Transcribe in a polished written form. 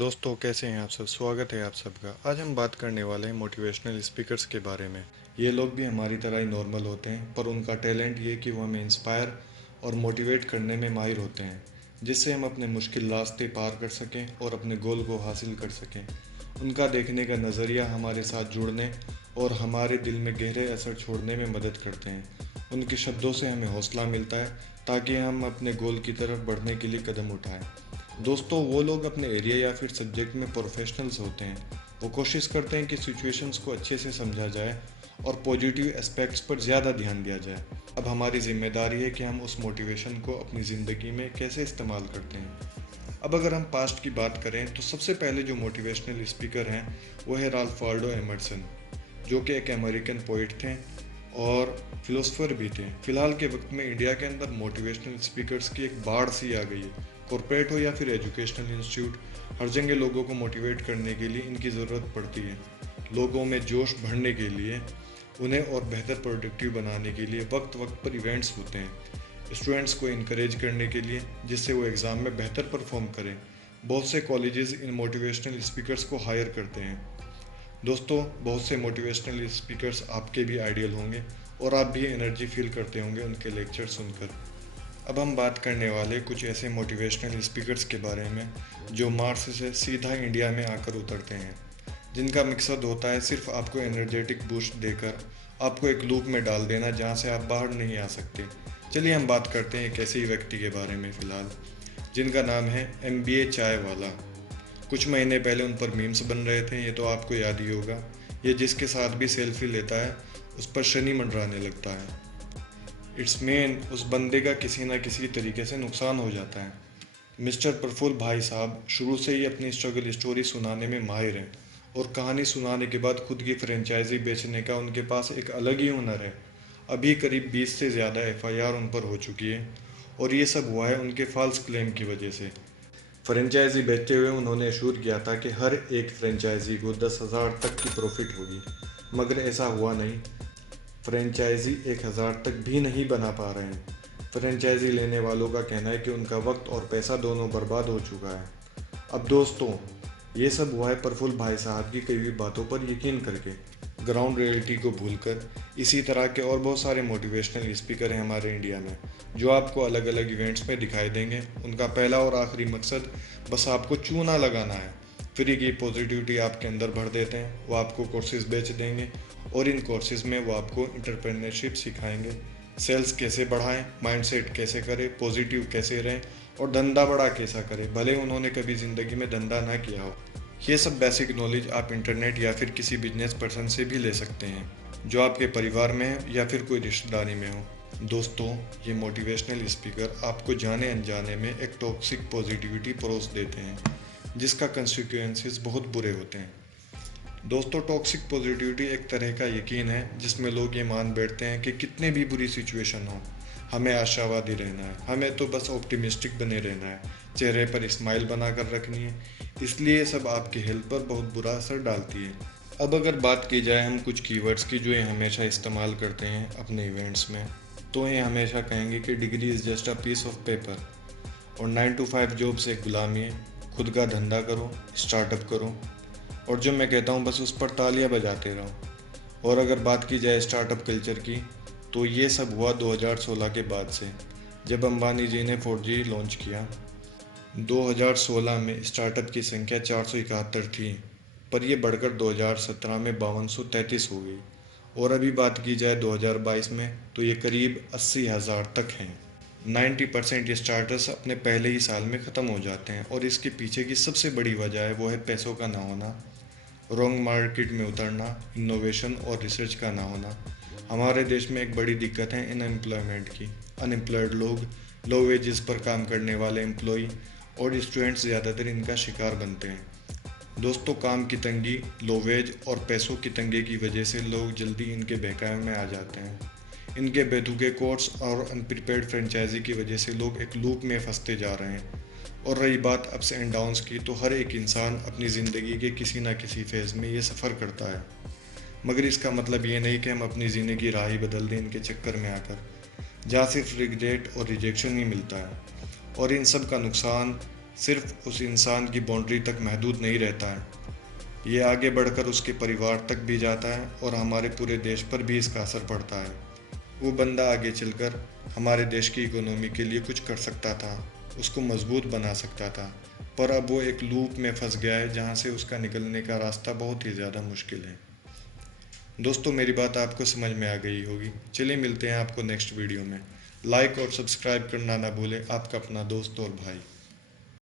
दोस्तों, कैसे हैं आप सब। स्वागत है आप सबका। आज हम बात करने वाले हैं मोटिवेशनल स्पीकर्स के बारे में। ये लोग भी हमारी तरह ही नॉर्मल होते हैं, पर उनका टैलेंट ये कि वो हमें इंस्पायर और मोटिवेट करने में माहिर होते हैं, जिससे हम अपने मुश्किल रास्ते पार कर सकें और अपने गोल को हासिल कर सकें। उनका देखने का नज़रिया हमारे साथ जुड़ने और हमारे दिल में गहरे असर छोड़ने में मदद करते हैं। उनके शब्दों से हमें हौसला मिलता है ताकि हम अपने गोल की तरफ बढ़ने के लिए कदम उठाएं। दोस्तों, वो लोग अपने एरिया या फिर सब्जेक्ट में प्रोफेशनल्स होते हैं। वो कोशिश करते हैं कि सिचुएशंस को अच्छे से समझा जाए और पॉजिटिव एस्पेक्ट्स पर ज़्यादा ध्यान दिया जाए। अब हमारी जिम्मेदारी है कि हम उस मोटिवेशन को अपनी ज़िंदगी में कैसे इस्तेमाल करते हैं। अब अगर हम पास्ट की बात करें तो सबसे पहले जो मोटिवेशनल स्पीकर हैं वो है राल्फ वाल्डो एमर्सन, जो कि एक अमेरिकन पोइट थे और फिलोसफर भी थे। फिलहाल के वक्त में इंडिया के अंदर मोटिवेशनल स्पीकर्स की एक बाढ़ सी आ गई है। कॉरपोरेट हो या फिर एजुकेशनल इंस्टीट्यूट, हर जगह लोगों को मोटिवेट करने के लिए इनकी ज़रूरत पड़ती है। लोगों में जोश भरने के लिए, उन्हें और बेहतर प्रोडक्टिव बनाने के लिए वक्त वक्त पर इवेंट्स होते हैं। स्टूडेंट्स को इनकरेज करने के लिए, जिससे वो एग्ज़ाम में बेहतर परफॉर्म करें, बहुत से कॉलेजेस इन मोटिवेशनल स्पीकर्स को हायर करते हैं। दोस्तों, बहुत से मोटिवेशनल स्पीकर्स आपके भी आइडियल होंगे और आप भी एनर्जी फील करते होंगे उनके लेक्चर सुनकर। अब हम बात करने वाले कुछ ऐसे मोटिवेशनल स्पीकर्स के बारे में जो मार्स से सीधा इंडिया में आकर उतरते हैं, जिनका मकसद होता है सिर्फ आपको एनर्जेटिक बूस्ट देकर आपको एक लूप में डाल देना जहां से आप बाहर नहीं आ सकते। चलिए हम बात करते हैं एक ऐसे ही व्यक्ति के बारे में फ़िलहाल, जिनका नाम है MBA चाय वाला। कुछ महीने पहले उन पर मीम्स बन रहे थे, ये तो आपको याद ही होगा। ये जिसके साथ भी सेल्फी लेता है उस पर शनि मंडराने लगता है। इट्स मेन उस बंदे का किसी न किसी तरीके से नुकसान हो जाता है। मिस्टर प्रफुल्ल भाई साहब शुरू से ही अपनी स्ट्रगल स्टोरी सुनाने में माहिर हैं और कहानी सुनाने के बाद खुद की फ्रेंचाइजी बेचने का उनके पास एक अलग ही हुनर है। अभी करीब 20 से ज़्यादा FIR उन पर हो चुकी है और ये सब हुआ है उनके फॉल्स क्लेम की वजह से। फ्रेंचाइजी बेचते हुए उन्होंने एश्योर किया था कि हर एक फ्रेंचाइजी को 10,000 तक की प्रॉफिट होगी, मगर ऐसा हुआ नहीं। फ्रेंचाइजी 1,000 तक भी नहीं बना पा रहे हैं। फ्रेंचाइजी लेने वालों का कहना है कि उनका वक्त और पैसा दोनों बर्बाद हो चुका है। अब दोस्तों, ये सब हुआ है प्रफुल्ल भाई साहब की कई हुई बातों पर यकीन करके, ग्राउंड रियलिटी को भूलकर। इसी तरह के और बहुत सारे मोटिवेशनल स्पीकर हैं हमारे इंडिया में, जो आपको अलग अलग इवेंट्स में दिखाई देंगे। उनका पहला और आखिरी मकसद बस आपको चूना लगाना है। फ्री की पॉजिटिविटी आपके अंदर भर देते हैं। वो आपको कोर्सेज बेच देंगे और इन कोर्सेज में वो आपको एंटरप्रेन्योरशिप सिखाएंगे, सेल्स कैसे बढ़ाएं, माइंडसेट कैसे करें, पॉजिटिव कैसे रहें और धंधा बड़ा कैसा करें, भले उन्होंने कभी ज़िंदगी में धंधा ना किया हो। ये सब बेसिक नॉलेज आप इंटरनेट या फिर किसी बिजनेस पर्सन से भी ले सकते हैं, जो आपके परिवार में है या फिर कोई रिश्तेदारी में हो। दोस्तों, ये मोटिवेशनल स्पीकर आपको जाने अनजाने में एक टॉक्सिक पॉजिटिविटी परोस देते हैं, जिसका कंसिक्वेंसेस बहुत बुरे होते हैं। दोस्तों, टॉक्सिक पॉजिटिविटी एक तरह का यकीन है जिसमें लोग ये मान बैठते हैं कि कितने भी बुरी सिचुएशन हो, हमें आशावादी रहना है, हमें तो बस ऑप्टिमिस्टिक बने रहना है, चेहरे पर स्माइल बना कर रखनी है। इसलिए ये सब आपकी हेल्थ पर बहुत बुरा असर डालती है। अब अगर बात की जाए हम कुछ कीवर्ड्स की जो ये हमेशा इस्तेमाल करते हैं अपने इवेंट्स में, तो ये हमेशा कहेंगे कि degree is just a piece of paper और 9 to 5 जॉब से एक गुलामी है। खुद का धंधा करो, स्टार्टअप करो और जो मैं कहता हूँ बस उस पर तालियां बजाते रहो। और अगर बात की जाए स्टार्टअप कल्चर की, तो ये सब हुआ 2016 के बाद से, जब अंबानी जी ने 4G लॉन्च किया। 2016 में स्टार्टअप की संख्या 471 थी, पर यह बढ़कर 2017 में 5233 हो गई और अभी बात की जाए 2022 में तो ये करीब 80,000 तक हैं। 90% ये स्टार्टर्स अपने पहले ही साल में ख़त्म हो जाते हैं और इसके पीछे की सबसे बड़ी वजह है वो है पैसों का ना होना, रॉन्ग मार्केट में उतरना, इनोवेशन और रिसर्च का ना होना। हमारे देश में एक बड़ी दिक्कत है अनएम्प्लॉयमेंट की। अनएम्प्लॉयड लोग, लो वेजेस पर काम करने वाले एम्प्लॉय और स्टूडेंट्स ज़्यादातर इनका शिकार बनते हैं। दोस्तों, काम की तंगी, लो वेज और पैसों की तंगी की वजह से लोग जल्दी इनके बहकावे में आ जाते हैं। इनके बेतुके कोर्स और अनप्रिपेयर्ड फ्रेंचाइजी की वजह से लोग एक लूप में फंसते जा रहे हैं। और रही बात अप्स एंड डाउन्स की, तो हर एक इंसान अपनी ज़िंदगी के किसी न किसी फेज़ में ये सफ़र करता है, मगर इसका मतलब ये नहीं कि हम अपनी ज़िंदगी की राह ही बदल दें इनके चक्कर में आकर, जहाँ सिर्फ रिग्रेट और रिजेक्शन ही मिलता है। और इन सब का नुकसान सिर्फ उस इंसान की बाउंड्री तक महदूद नहीं रहता है, ये आगे बढ़कर उसके परिवार तक भी जाता है और हमारे पूरे देश पर भी इसका असर पड़ता है। वो बंदा आगे चलकर हमारे देश की इकोनॉमी के लिए कुछ कर सकता था, उसको मजबूत बना सकता था, पर अब वो एक लूप में फंस गया है जहाँ से उसका निकलने का रास्ता बहुत ही ज़्यादा मुश्किल है। दोस्तों, मेरी बात आपको समझ में आ गई होगी। चलिए मिलते हैं आपको नेक्स्ट वीडियो में। लाइक और सब्सक्राइब करना ना भूलें। आपका अपना दोस्त और भाई।